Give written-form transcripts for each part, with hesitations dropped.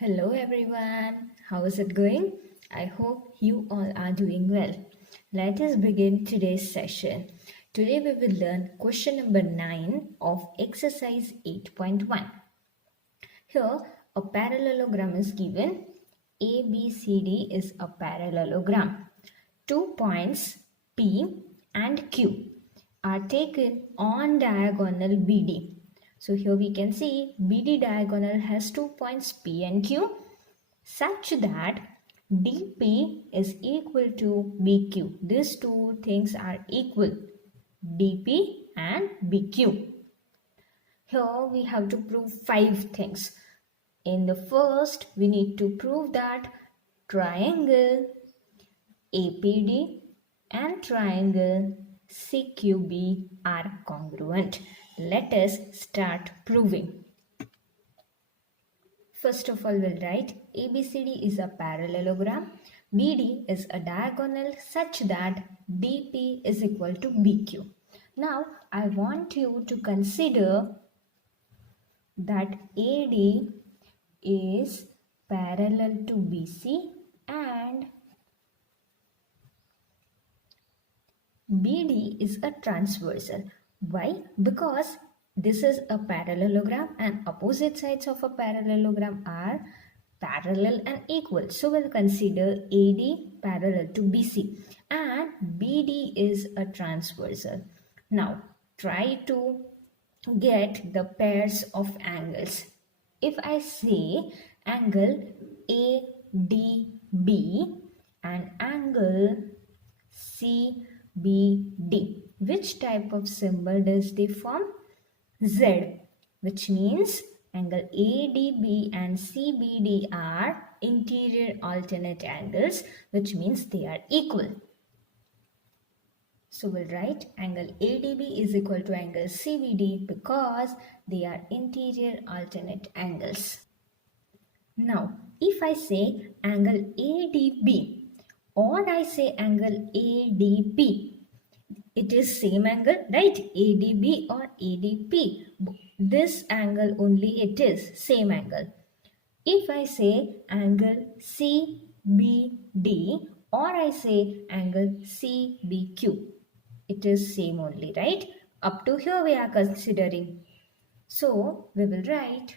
Hello everyone, how is it going? I hope you all are doing well. Let us begin today's session. Today we will learn question number 9 of exercise 8.1. Here a parallelogram is given. ABCD is a parallelogram. 2 points P and Q are taken on diagonal BD. So here we can see BD diagonal has 2 points P and Q such that DP is equal to BQ. These two things are equal, DP and BQ. Here we have to prove 5 things. In the first, we need to prove that triangle APD and triangle CQB are congruent. Let us start proving. First of all, we'll write ABCD is a parallelogram. BD is a diagonal such that DP is equal to BQ. Now, I want you to consider that AD is parallel to BC and BD is a transversal. Why? Because this is a parallelogram and opposite sides of a parallelogram are parallel and equal. So we'll consider AD parallel to BC and BD is a transversal. Now try to get the pairs of angles. If I say angle ADB and angle CBD, which type of symbol does they form? Z, which means angle ADB and CBD are interior alternate angles, which means they are equal. So we'll write angle ADB is equal to angle CBD because they are interior alternate angles. Now, if I say angle ADB or I say angle ADP, it is same angle, right? ADB or ADP. This angle only it is same angle. If I say angle CBD or I say angle CBQ, it is same only, right? Up to here we are considering. So we will write,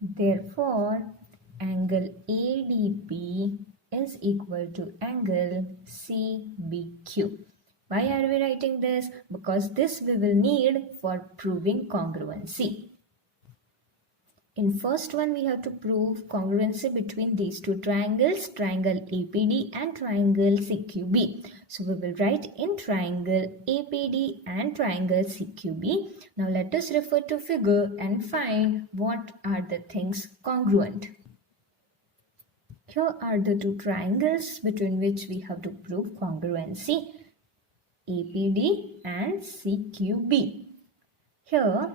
therefore angle ADP is equal to angle CBQ. Why are we writing this? Because this we will need for proving congruency. In first one, we have to prove congruency between these two triangles, triangle APD and triangle CQB. So we will write in triangle APD and triangle CQB. Now let us refer to figure and find what are the things congruent. Here are the two triangles between which we have to prove congruency, APD and CQB. Here,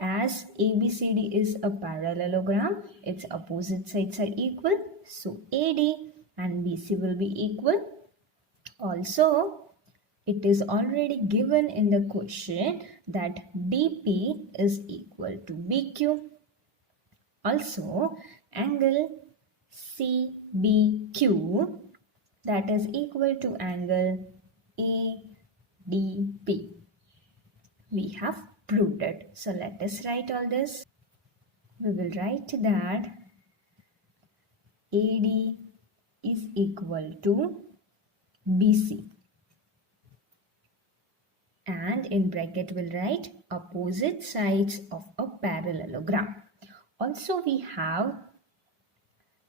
as ABCD is a parallelogram, its opposite sides are equal. So AD and BC will be equal. Also, it is already given in the question that DP is equal to BQ. Also, angle CBQ that is equal to angle ADP. We have proved it. So let us write all this. We will write that AD is equal to BC. And in bracket we'll write opposite sides of a parallelogram. Also we have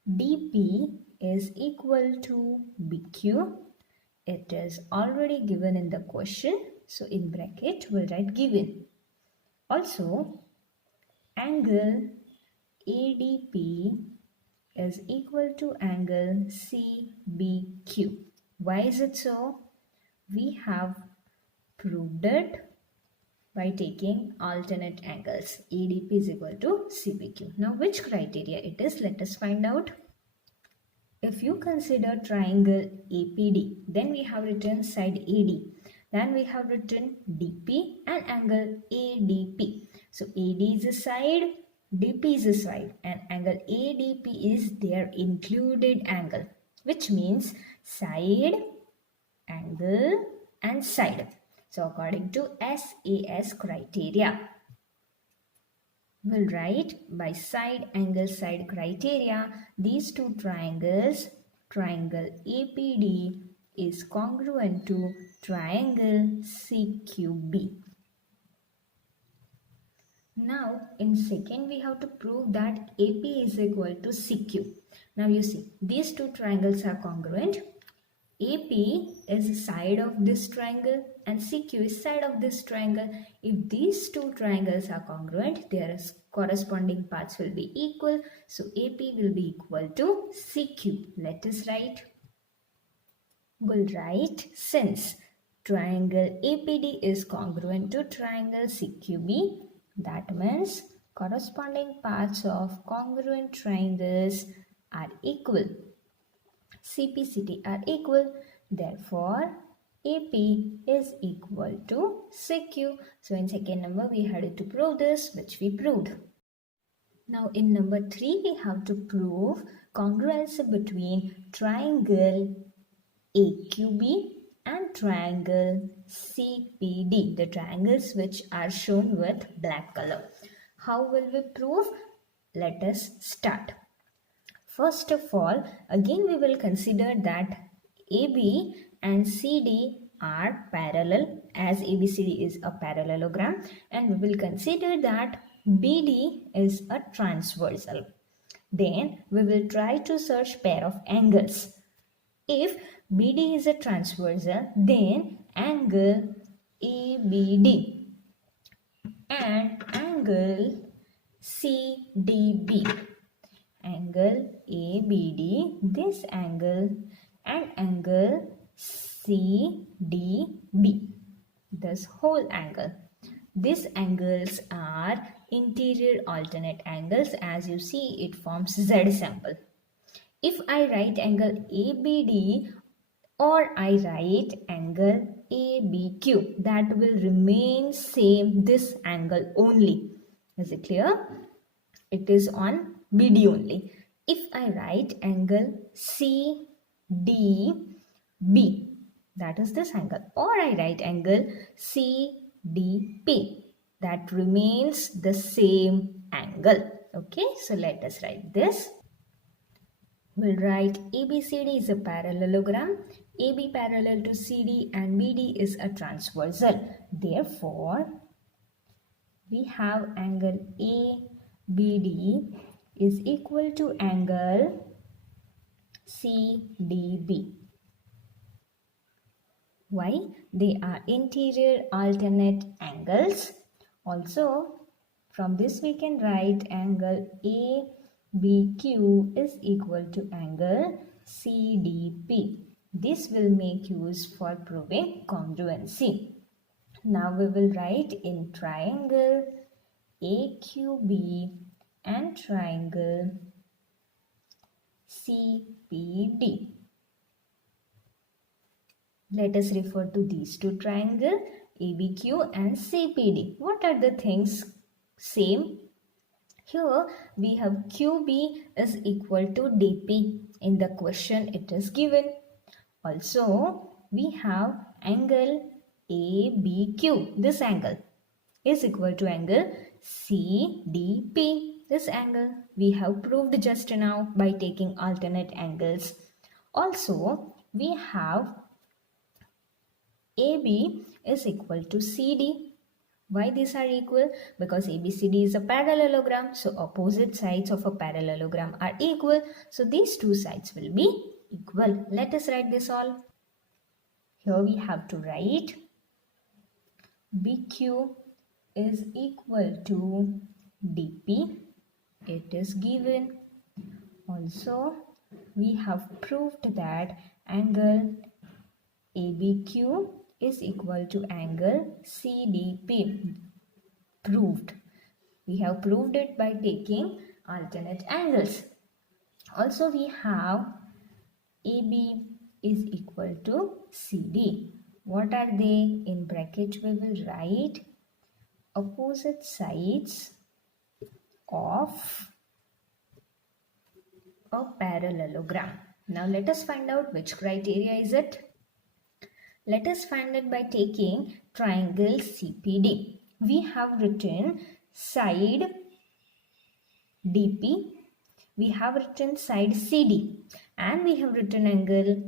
DP is equal to BQ. It is already given in the question. So in bracket we'll write given. Also, angle ADP is equal to angle CBQ. Why is it so? We have proved it by taking alternate angles. ADP is equal to CBQ. Now, which criteria it is? Let us find out. If you consider triangle APD, then we have written side AD. Then we have written DP and angle ADP. So AD is a side DP is a side and angle ADP is their included angle, which means side, angle and side. So according to SAS criteria, we'll write by side, angle, side criteria, these two triangles, triangle APD is congruent to triangle CQB. Now in second we have to prove that AP is equal to CQ. Now you see these two triangles are congruent. AP is side of this triangle and CQ is side of this triangle. If these two triangles are congruent, their corresponding parts will be equal. So AP will be equal to CQ. Let us write. We'll write since triangle APD is congruent to triangle CQB, that means corresponding parts of congruent triangles are equal. CPCT are equal. Therefore, AP is equal to CQ. So in second number we had to prove this, which we proved. Now in number 3 we have to prove congruence between triangle AQB and triangle CPD, the triangles which are shown with black color. How will we prove? Let us start. First of all, again we will consider that AB and CD are parallel, as ABCD is a parallelogram, and we will consider that BD is a transversal. Then we will try to search pair of angles. If BD is a transversal, then angle ABD and angle CDB. Angle ABD, this angle and angle CDB, this whole angle. These angles are interior alternate angles. As you see, it forms Z sample. If I write angle ABD or I write angle ABQ, that will remain same this angle only. Is it clear? It is on BD only. If I write angle CDB, that is this angle, or I write angle CDP, that remains the same angle. Okay, so let us write this. We'll write ABCD is a parallelogram. AB parallel to CD and BD is a transversal. Therefore, we have angle ABD is equal to angle CDB. Why? They are interior alternate angles. Also, from this we can write angle ABQ is equal to angle CDP. This will make use for proving congruency. Now we will write in triangle AQB and triangle CPD. Let us refer to these two triangles ABQ and CPD. What are the things same? Here we have QB is equal to DP. In the question it is given. Also we have angle ABQ. This angle is equal to angle CDP. This angle we have proved just now by taking alternate angles. Also we have AB is equal to CD. Why these are equal? Because ABCD is a parallelogram. So opposite sides of a parallelogram are equal. So these two sides will be equal. Let us write this all. Here we have to write BQ is equal to DP. It is given. Also, we have proved that angle ABQ is equal to angle CDP. Proved. We have proved it by taking alternate angles. Also, we have AB is equal to CD. What are they? In bracket we will write opposite sides of a parallelogram. Now let us find out which criteria is it. Let us find it by taking triangle CPD. We have written side DP, we have written side CD, and we have written angle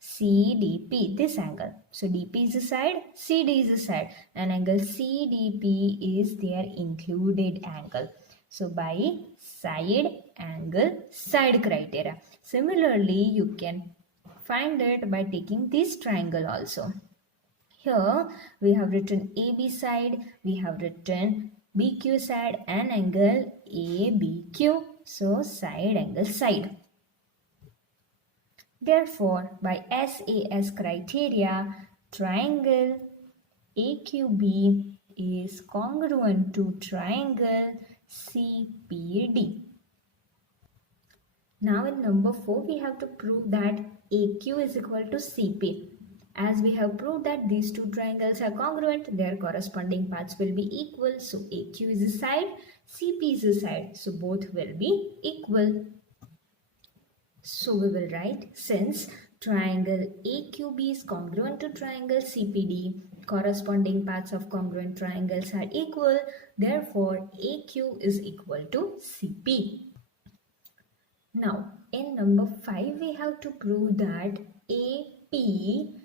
CDP, this angle. So DP is a side, CD is a side, and angle CDP is their included angle. So by side, angle, side criteria. Similarly, you can find it by taking this triangle also. Here we have written AB side, we have written BQ side and angle ABQ. So side, angle, side. Therefore, by SAS criteria, triangle AQB is congruent to triangle CPD. Now in number 4, we have to prove that AQ is equal to CP. As we have proved that these two triangles are congruent, their corresponding paths will be equal. So AQ is a side, CP is a side. So both will be equal. So we will write, since triangle AQB is congruent to triangle CPD, corresponding paths of congruent triangles are equal. Therefore, AQ is equal to CP. Now, in number 5, we have to prove that APCQ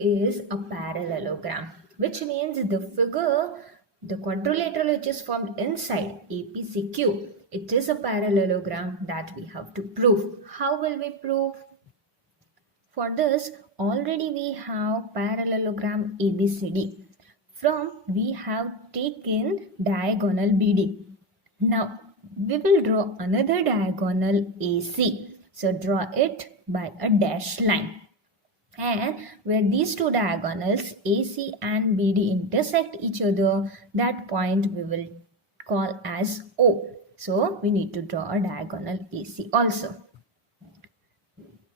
is a parallelogram, which means the figure, the quadrilateral which is formed inside APCQ, it is a parallelogram that we have to prove. How will we prove? For this, already we have parallelogram ABCD. From we have taken diagonal BD. Now, we will draw another diagonal AC. So, draw it by a dashed line. And where these two diagonals AC and BD intersect each other, that point we will call as O. So, we need to draw a diagonal AC also.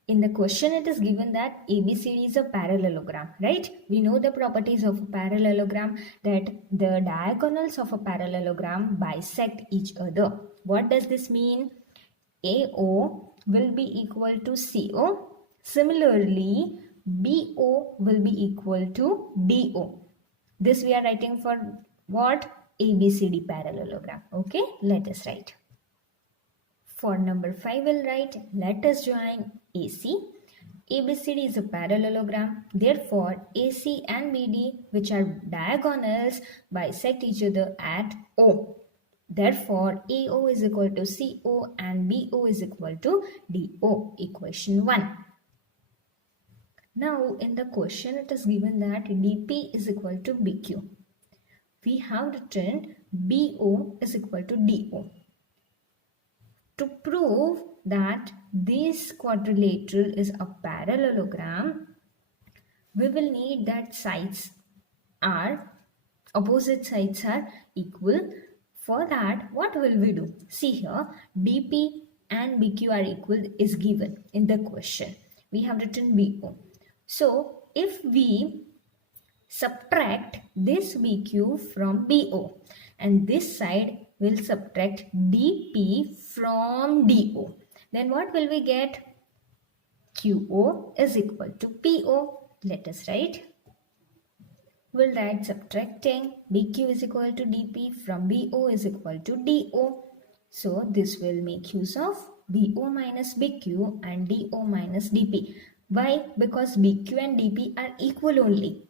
In the question, it is given that ABCD is a parallelogram, right? We know the properties of a parallelogram, that the diagonals of a parallelogram bisect each other. What does this mean? AO will be equal to CO. Similarly, BO will be equal to DO. This we are writing for what? ABCD parallelogram. Okay, let us write. For number 5, we'll write, let us join AC. ABCD is a parallelogram. Therefore, AC and BD, which are diagonals, bisect each other at O. Therefore, AO is equal to CO and BO is equal to DO. Equation 1. Now, in the question, it is given that DP is equal to BQ. We have written BO is equal to DO. To prove that this quadrilateral is a parallelogram, we will need that opposite sides are equal. For that, what will we do? See here, DP and BQ are equal is given in the question. We have written BO. So, if we subtract this BQ from BO and this side will subtract DP from DO, then what will we get? QO is equal to PO. Let us write. We'll write subtracting BQ is equal to DP from BO is equal to DO. So this will make use of BO minus BQ and DO minus DP. Why? Because BQ and DP are equal only.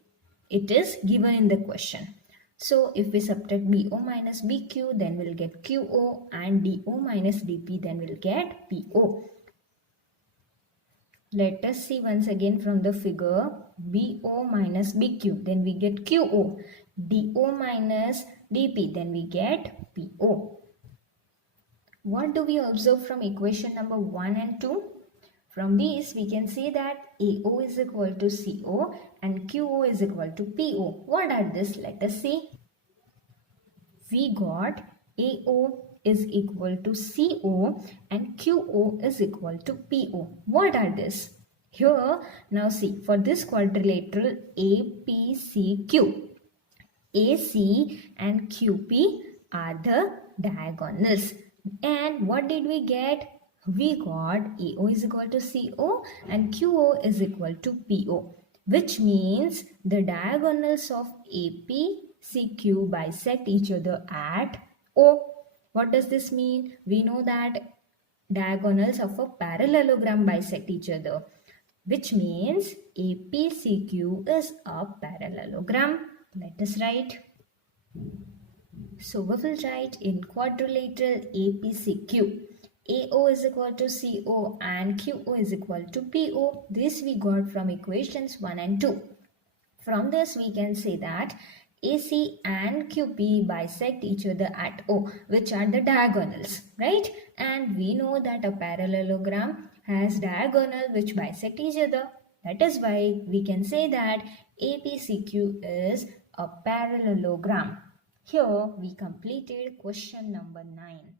It is given in the question. So if we subtract BO minus BQ, then we'll get QO, and DO minus DP, then we'll get PO. Let us see once again from the figure. BO minus BQ, then we get QO. DO minus DP, then we get PO. What do we observe from equation number 1 and 2? From these, we can say that AO is equal to CO and QO is equal to PO. What are this? Let us see. We got AO is equal to CO and QO is equal to PO. What are this? Here, now see, for this quadrilateral APCQ, AC and QP are the diagonals. And what did we get? We got AO is equal to CO and QO is equal to PO, which means the diagonals of AP, CQ bisect each other at O. What does this mean? We know that diagonals of a parallelogram bisect each other, which means APCQ is a parallelogram. Let us write. So we will write in quadrilateral APCQ. AO is equal to CO and QO is equal to PO. This we got from equations 1 and 2. From this we can say that AC and QP bisect each other at O, which are the diagonals, right? And we know that a parallelogram has diagonal which bisect each other. That is why we can say that APCQ is a parallelogram. Here we completed question number 9.